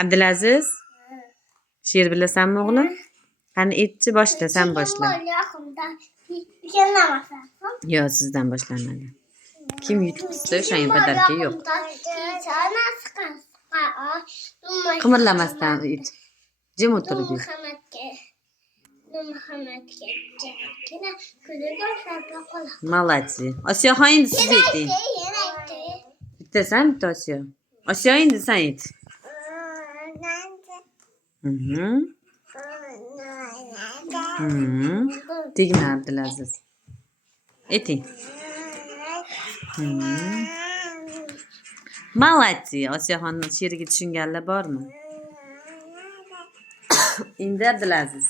Abdulaziz, she'r bilasanmi o'g'lim? Qani aytchi, boshla, sen boshla. Yo'q, sizdan boshlanadi. Kim yutibsa o'shaning badarka yo'q. Qimirlamasdan ayt. Jim o'tirib ayt. Молодцы. Osiyoxon, endi siz ayting. Bittasan, bitta Osiyo. Osiyo, endi sen ayt. Tegma Abdulaziz. Ayting. Молодцы. Osiyoxon she'riga tushunganlar bormi? Endi Abdulaziz.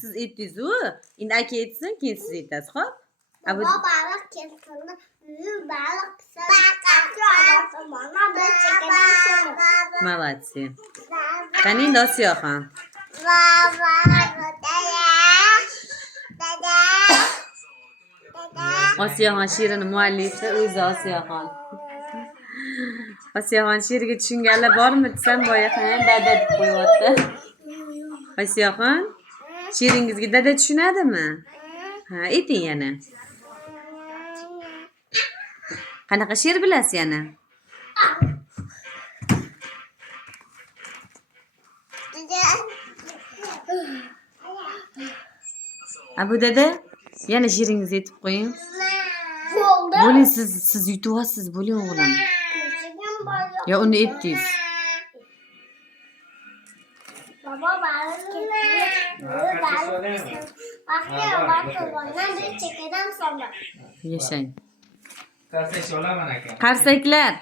Siz aytdingiz-ku. Endi aka aytsin, keyin siz aytasiz, xo'p? Baliq keltirdi, baliq Молодцы. Qani endi Osiyoxon. Osiyoxon she'rini muallifi o'zi Osiyoxon. Osiyoxon she'riga tushunganlar bormi desam, boya ham dada deb qo'yapti. Osiyoxon, she'ringizga dada tushunadimi? Ha, ayting yana. Qanaqa she'r bilasiz yana? Abu dada, yana she'ringizni aytib qo'ying. Bo'ling, siz yutyapsiz, bo'ling o'g'lim. Yo, uni aytdingiz. Baba baliq keltirdi, baliq chekkadan soldi. Yashang. Qarsak olaman aka. Qarsaklar.